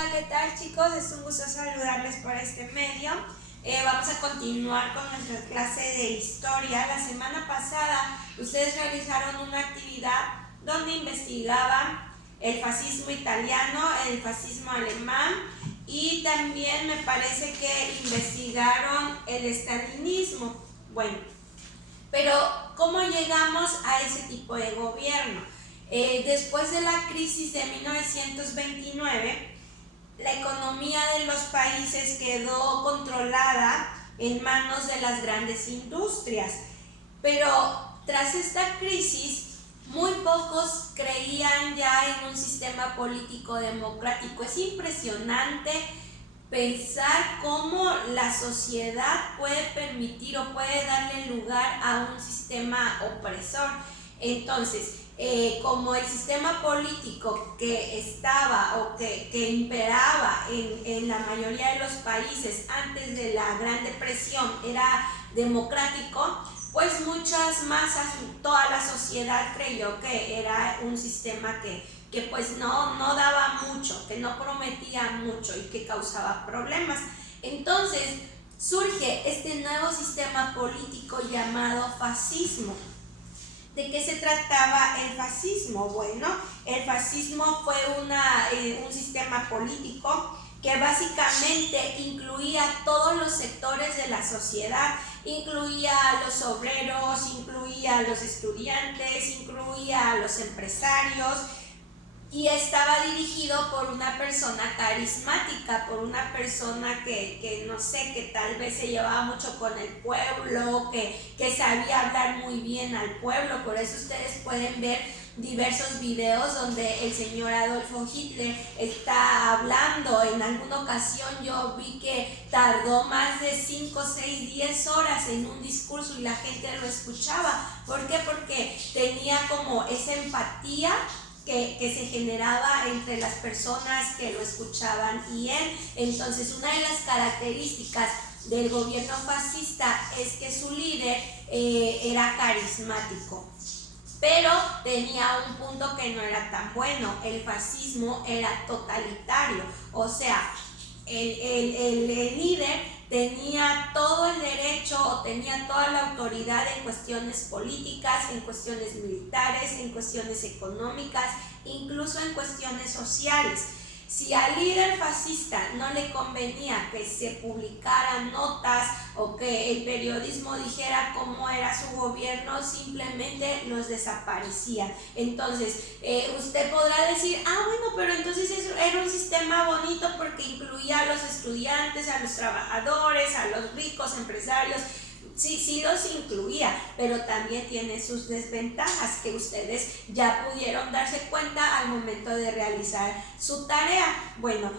Hola, ¿qué tal, chicos? Es un gusto saludarles por este medio. Vamos a continuar con nuestra clase de historia. La semana pasada ustedes realizaron una actividad donde investigaban el fascismo italiano, el fascismo alemán y también me parece que investigaron el estalinismo. Bueno, pero ¿cómo llegamos a ese tipo de gobierno? Después de la crisis de 1929, la economía de los países quedó controlada en manos de las grandes industrias, pero tras esta crisis muy pocos creían ya en un sistema político democrático. Es impresionante pensar cómo la sociedad puede permitir o puede darle lugar a un sistema opresor. Entonces, como el sistema político que estaba o que imperaba en la mayoría de los países antes de la Gran Depresión era democrático, pues muchas masas, toda la sociedad creyó que era un sistema que pues no daba mucho, que no prometía mucho y que causaba problemas. Entonces surge este nuevo sistema político llamado fascismo. ¿De qué se trataba el fascismo? Bueno, el fascismo fue un sistema político que básicamente incluía todos los sectores de la sociedad, incluía a los obreros, incluía a los estudiantes, incluía a los empresarios, y estaba dirigido por una persona carismática, por una persona que no sé, que tal vez se llevaba mucho con el pueblo, que sabía hablar muy bien al pueblo. Por eso ustedes pueden ver diversos videos donde el señor Adolfo Hitler está hablando. En alguna ocasión yo vi que tardó más de 5, 6, 10 horas en un discurso y la gente lo escuchaba. ¿Por qué? Porque tenía como esa empatía que se generaba entre las personas que lo escuchaban y él. Entonces, una de las características del gobierno fascista es que su líder era carismático, pero tenía un punto que no era tan bueno. El fascismo era totalitario, o sea, el líder tenía todo el derecho o tenía toda la autoridad en cuestiones políticas, en cuestiones militares, en cuestiones económicas, incluso en cuestiones sociales. Si al líder fascista no le convenía que se publicaran notas o que el periodismo dijera cómo era su gobierno, simplemente los desaparecía. Entonces, usted podrá decir, bueno, pero entonces eso era un sistema bonito porque incluía a los estudiantes, a los trabajadores, a los ricos empresarios. Sí los incluía, pero también tiene sus desventajas que ustedes ya pudieron darse cuenta al momento de realizar su tarea. Bueno,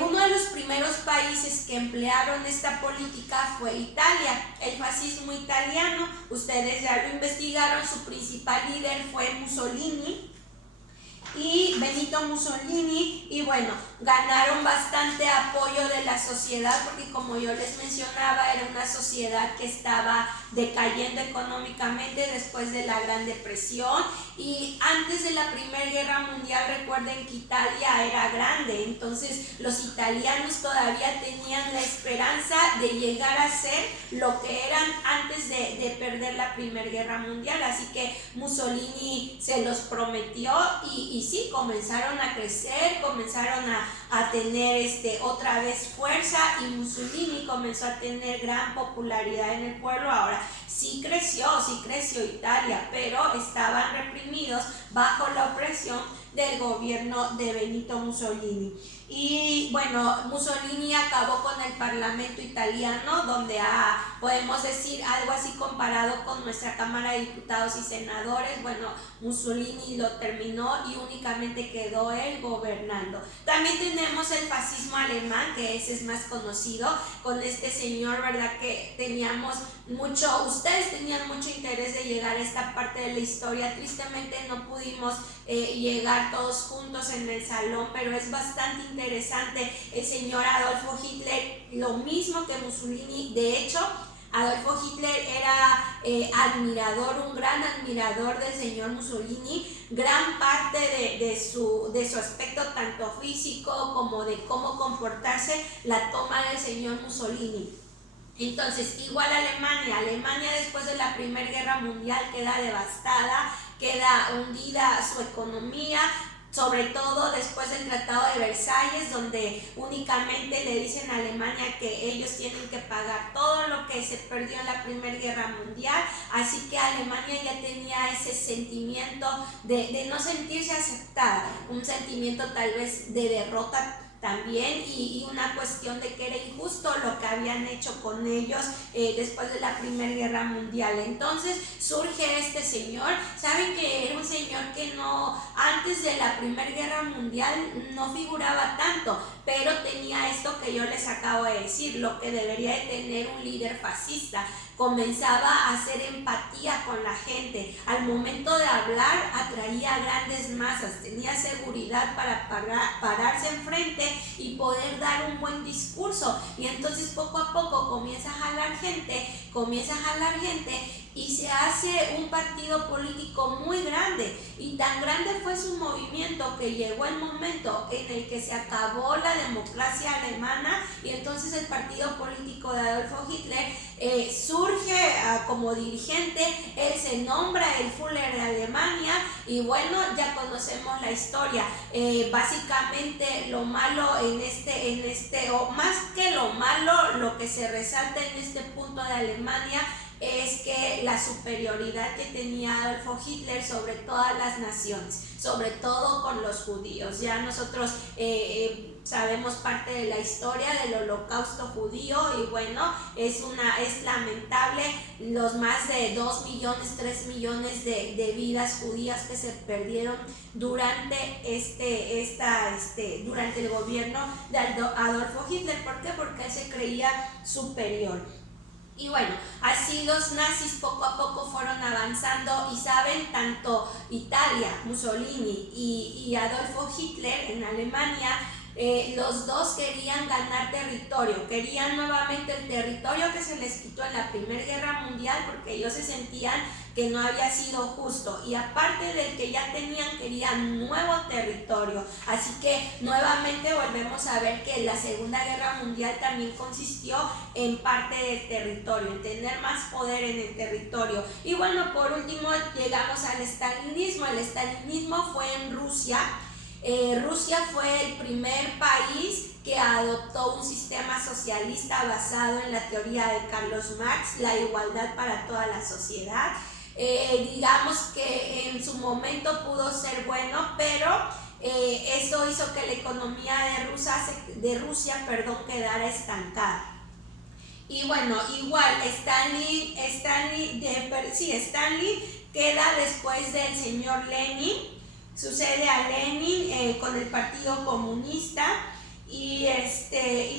uno de los primeros países que emplearon esta política fue Italia, el fascismo italiano. Ustedes ya lo investigaron, su principal líder fue Mussolini y Benito Mussolini, y bueno, ganaron bastante apoyo de la sociedad porque, como yo les mencionaba, era una sociedad que estaba decayendo económicamente después de la Gran Depresión, y antes de la Primera Guerra Mundial recuerden que Italia era grande. Entonces los italianos todavía tenían la esperanza de llegar a ser lo que eran antes de perder la Primera Guerra Mundial, así que Mussolini se los prometió y sí, comenzaron a crecer, comenzaron a tener otra vez fuerza, y Mussolini comenzó a tener gran popularidad en el pueblo. Ahora sí creció Italia, pero estaban reprimidos bajo la opresión del gobierno de Benito Mussolini. Y bueno, Mussolini acabó con el parlamento italiano, donde podemos decir algo así comparado con nuestra Cámara de Diputados y Senadores. Bueno, Mussolini lo terminó y únicamente quedó él gobernando. También tenemos el fascismo alemán, que ese es más conocido, con este señor, ¿verdad? Que ustedes tenían mucho interés de llegar a esta parte de la historia. Tristemente no pudimos llegar todos juntos en el salón, pero es bastante interesante. El señor Adolfo Hitler, lo mismo que Mussolini, de hecho, Adolfo Hitler era un gran admirador del señor Mussolini. Gran parte de su aspecto tanto físico como de cómo comportarse la toma del señor Mussolini. Entonces, igual Alemania después de la Primera Guerra Mundial queda devastada, queda hundida su economía, sobre todo después del Tratado de Versalles, donde únicamente le dicen a Alemania que ellos tienen que pagar todo lo que se perdió en la Primera Guerra Mundial, así que Alemania ya tenía ese sentimiento de no sentirse aceptada, un sentimiento tal vez de derrota también y una cuestión de que era injusto lo que habían hecho con ellos después de la Primera Guerra Mundial. Entonces surge este señor. Saben que era un señor que no, antes de la Primera Guerra Mundial no figuraba tanto, pero tenía esto que yo les acabo de decir, lo que debería de tener un líder fascista. Comenzaba a hacer empatía con la gente, al momento de hablar atraía grandes masas, tenía seguridad para pararse enfrente y poder dar un buen discurso, y entonces poco a poco comienza a jalar gente y se hace un partido político muy grande, y tan grande fue su movimiento que llegó el momento en el que se acabó la democracia alemana, y entonces el partido político de Adolfo Hitler surge como dirigente. Él se nombra el Führer de Alemania, y bueno, ya conocemos la historia. Básicamente lo malo o más que lo malo, lo que se resalta en este punto de Alemania es que la superioridad que tenía Adolfo Hitler sobre todas las naciones, sobre todo con los judíos. Ya nosotros sabemos parte de la historia del holocausto judío, y bueno, es lamentable los más de 2 millones, 3 millones de vidas judías que se perdieron durante durante el gobierno de Adolfo Hitler. ¿Por qué? Porque él se creía superior. Y bueno, así los nazis poco a poco fueron avanzando, y saben, tanto Italia, Mussolini y Adolfo Hitler en Alemania, los dos querían ganar territorio, querían nuevamente el territorio que se les quitó en la Primera Guerra Mundial, porque ellos se sentían que no había sido justo, y aparte del que ya tenían, querían nuevo territorio. Así que nuevamente volvemos a ver que la Segunda Guerra Mundial también consistió en parte del territorio, en tener más poder en el territorio. Y bueno, por último llegamos al estalinismo. El estalinismo fue en Rusia. Rusia fue el primer país que adoptó un sistema socialista basado en la teoría de Carlos Marx, la igualdad para toda la sociedad. Digamos que en su momento pudo ser bueno, pero eso hizo que la economía de Rusia quedara estancada. Y bueno, igual Stalin queda después del señor Lenin. Sucede a Lenin con el Partido Comunista, y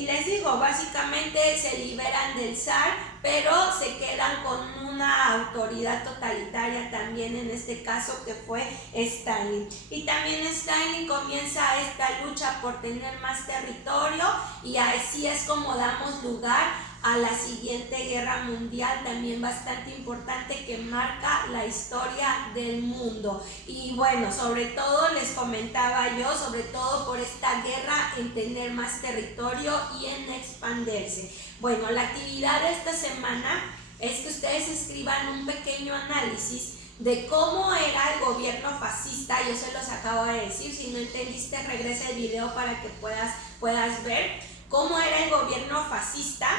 les digo, básicamente se liberan del zar, pero se quedan con una autoridad totalitaria también, en este caso que fue Stalin. Y también Stalin comienza esta lucha por tener más territorio, y así es como damos lugar a la siguiente guerra mundial, también bastante importante, que marca la historia del mundo. Y bueno, sobre todo les comentaba yo, sobre todo por esta guerra en tener más territorio y en expandirse. Bueno, la actividad de esta semana es que ustedes escriban un pequeño análisis de cómo era el gobierno fascista. Yo se los acabo de decir, si no entendiste, regresa el video para que puedas ver cómo era el gobierno fascista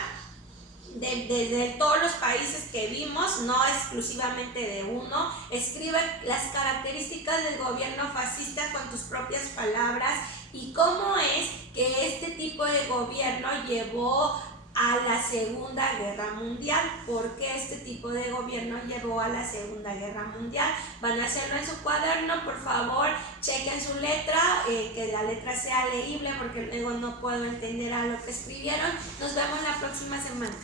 de todos los países que vimos, no exclusivamente de uno. Escribe las características del gobierno fascista con tus propias palabras, y cómo es que este tipo de gobierno llevó a la Segunda Guerra Mundial. ¿Por qué este tipo de gobierno llevó a la Segunda Guerra Mundial? Van a hacerlo en su cuaderno, por favor, chequen su letra, que la letra sea leíble, porque luego no puedo entender a lo que escribieron. Nos vemos la próxima semana.